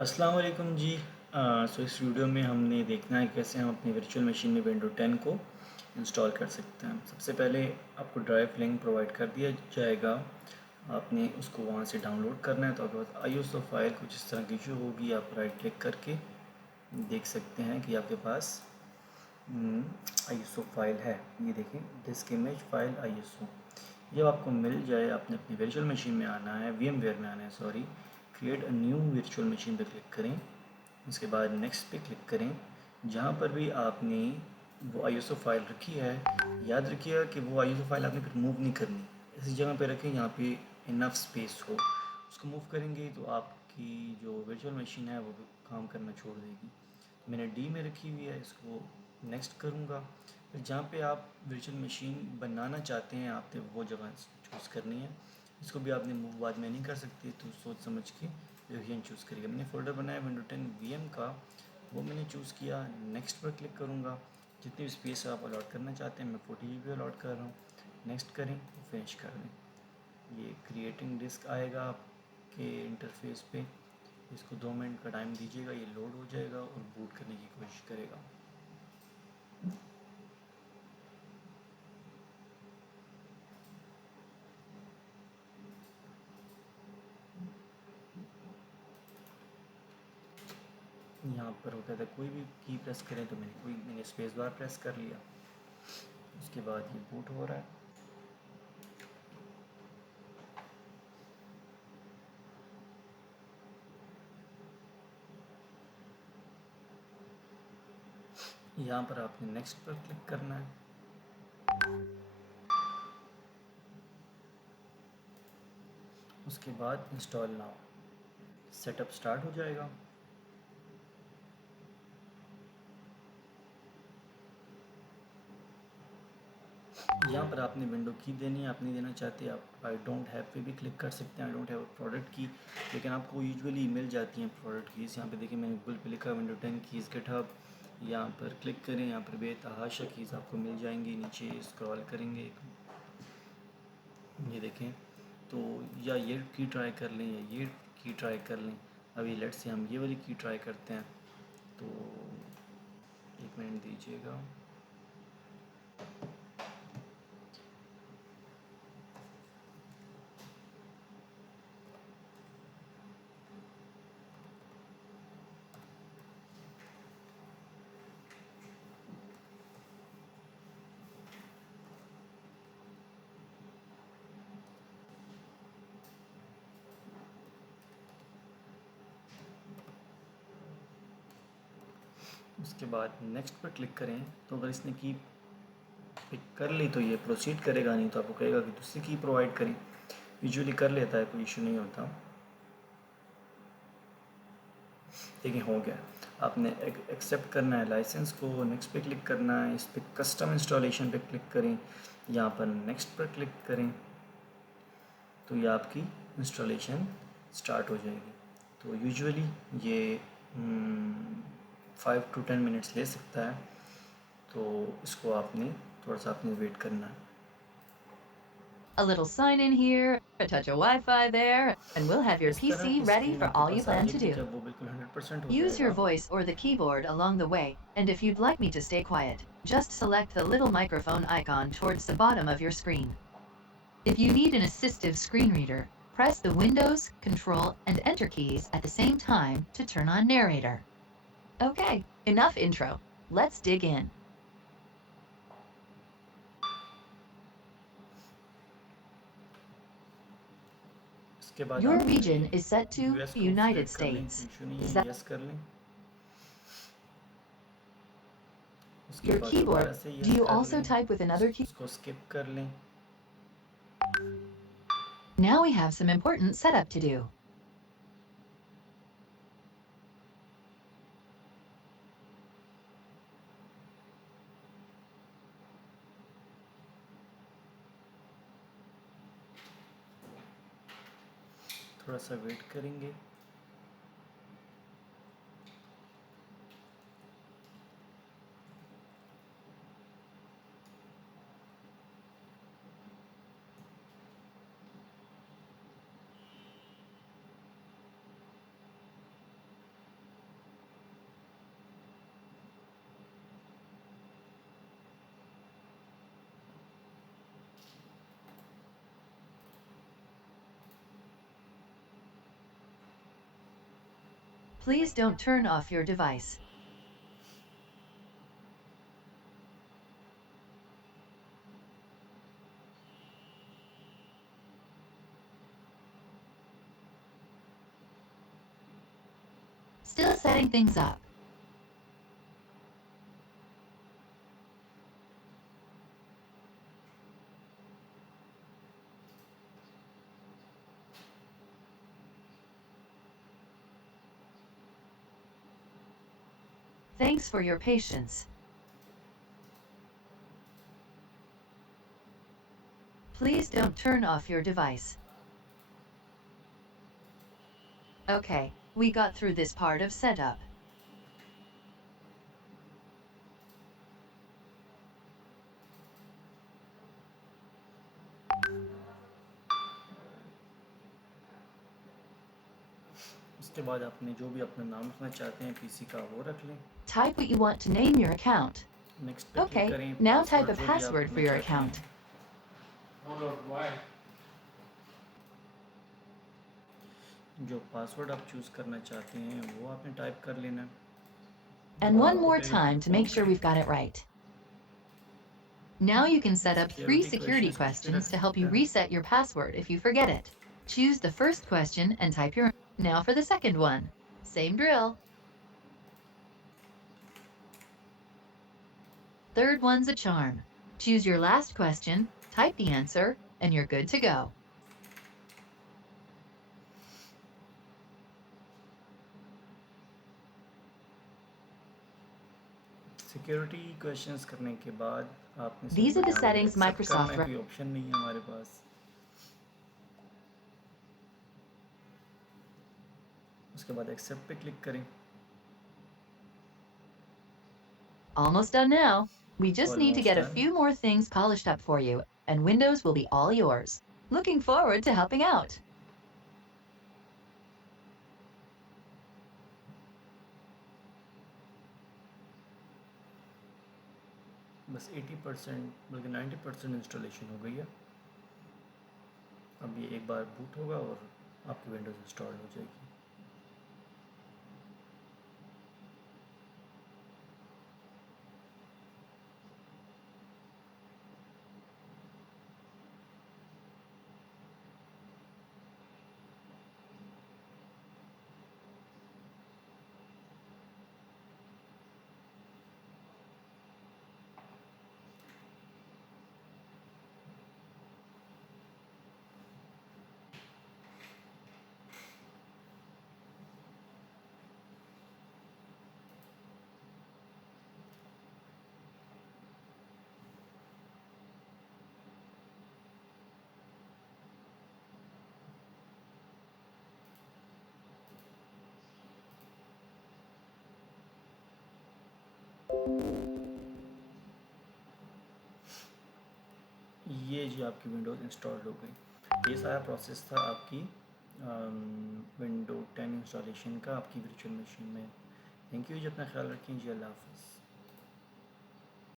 अस्सलाम वालेकुम जी। इस वीडियो में हमने देखना है कैसे हम अपनी वर्चुअल मशीन में विंडो 10 को इंस्टॉल कर सकते हैं। सबसे पहले आपको ड्राइव लिंक प्रोवाइड कर दिया जाएगा, आपने उसको वहाँ से डाउनलोड करना है। तो आपके पास ISO फाइल कुछ इस तरह की जो होगी, आप राइट क्लिक करके देख सकते हैं कि आपके पास ISO फाइल है। ये देखें, डिस्क इमेज फाइल ISO। जब आपको मिल जाए, आपने अपनी वर्चुअल मशीन में आना है, VMware में आना है, sorry, create a new virtual machine पर क्लिक करें। उसके बाद नेक्स्ट पे क्लिक करें। जहाँ पर भी आपने वो ISO फाइल रखी है, याद रखिएगा कि वो ISO फाइल आपने फिर मूव नहीं करनी, इसी जगह पे रखें यहाँ पे इनफ स्पेस हो। उसको मूव करेंगे तो आपकी जो वर्चुअल मशीन है वो काम करना छोड़ देगी। तो मैंने डी में रखी हुई है, इसको नेक्स्ट करूँगा। फिर जहाँ पे आप वर्चुअल मशीन बनाना चाहते हैं, आपने वो जगह चूज़ करनी है। इसको भी आपने मूव बाद में नहीं कर सकते, तो सोच समझ के लोकेशन चूज़ करिए। मैंने फ़ोल्डर बनाया विंडो 10 VM का, वो मैंने चूज़ किया। नेक्स्ट पर क्लिक करूँगा। जितनी भी स्पेस आप अलॉट करना चाहते हैं, मैं 40 GB अलॉट कर रहा हूँ। नेक्स्ट करें, फिनिश कर दें। ये क्रिएटिंग डिस्क आएगा आपके इंटरफेस पे। इसको 2 मिनट का टाइम दीजिएगा, ये लोड हो जाएगा और बूट करने की कोशिश करेगा। यहाँ पर होता था कोई भी की प्रेस करें, तो मैंने स्पेस बार प्रेस कर लिया। उसके बाद ये बूट हो रहा है। यहाँ पर आपने नेक्स्ट पर क्लिक करना है। उसके बाद इंस्टॉल नाउ, सेटअप स्टार्ट हो जाएगा। यहाँ पर आपने विंडो की देनी है, आप नहीं देना चाहते आप आई डोंट हैव पे भी क्लिक कर सकते हैं। आई डोंट हैव प्रोडक्ट की, लेकिन आपको यूजुअली मिल जाती हैं प्रोडक्ट कीज़। यहाँ पे देखिए, मैंने गूगल पे लिखा विंडो 10 कीज़ गिटहब। यहाँ पर क्लिक करें, यहाँ पर बेतहाशा कीज़ आपको मिल जाएंगी। नीचे स्क्रॉल करेंगे, ये देखें तो, या ये की ट्राई कर लें या ये की ट्राई कर लें। अभी लेट्स से हम ये वाली की ट्राई करते हैं। तो 1 मिनट दीजिएगा। उसके बाद नेक्स्ट पर क्लिक करें। तो अगर इसने की पिक कर ली तो ये प्रोसीड करेगा, नहीं तो आपको कहेगा कि दूसरी की प्रोवाइड करें। यूजुअली कर लेता है, कोई इशू नहीं होता। देखिए हो गया। आपने एक्सेप्ट करना है लाइसेंस को, नेक्स्ट पे क्लिक करना है। इस पर कस्टम इंस्टॉलेशन पे क्लिक करें, यहाँ पर नेक्स्ट पर क्लिक करें, तो ये आपकी इंस्टॉलेशन स्टार्ट हो जाएगी। तो यूजुअली ये 5 to 10 मिनट्स ले सकता है, तो इसको आपने थोड़ा सा आपने वेट करना है। A little sign in here, a touch of Wi-Fi there, and we'll have your इस तरह PC की ready स्क्रीन for आपके all you पास आ plan to जाएगी do. जब वो बिल्कुल 100% हो Use your जाएगा। voice or the keyboard along the way, and if you'd like me to stay quiet, just select the little microphone icon towards the bottom of your screen. If you need an assistive screen reader, press the Windows, Control, and Enter keys at the same time to turn on narrator. Okay, enough intro. Let's dig in. इसके बाद Your आप region is set to US को United select कर लें, कोई States. Issue नहीं Is है, that yes कर लें। उसके your बाद दोबारा keyboard? से Do यस you कर also लें। type with another key? उसको स्किप कर लें। Now we have some important setup to do. थोड़ा सा वेट करेंगे। Please don't turn off your device. Still setting things up. Thanks for your patience. Please don't turn off your device. Okay, we got through this part of setup. उसके बाद आपने जो भी अपना नाम रखना चाहते हैं पीसी का वो रख लें। Type what you want to name your account. Next पे क्लिक Okay, करें, now type a पासवर्ड जो भी password आप for your रखना चाहते account. हैं, जो पासवर्ड आप चूज़ करना चाहते हैं वो आपने टाइप कर लेना है। And और one आपको more कहेगा time to make sure we've got it right. Now you can set up 3 security questions to help you reset your password if you forget it. Choose the first question and type your... Now for the second one. Same drill. Third one's a charm. Choose your last question, type the answer, and you're good to go. Security questions करने के बाद आपने These are the यहाँ पे settings accept Microsoft करना है, कोई option नहीं है हमारे पास। उसके बाद एक्सेप्ट पे क्लिक करें। Almost done now. We just need to Almost get a done. few more things polished up for you, and Windows will be all yours. Looking forward to helping out. बस 80% बल्कि 90% installation हो गई है। अब ये एक बार boot होगा और आपकी विंडोज़ इंस्टॉल हो जाएगी। ये जी आपकी विंडोज़ इंस्टॉल हो गई। ये सारा प्रोसेस था आपकी विंडो 10 इंस्टॉलेशन का आपकी वर्चुअल मशीन में। थैंक यू जी, अपना ख्याल रखें जी, अल्लाह हाफ़िज़।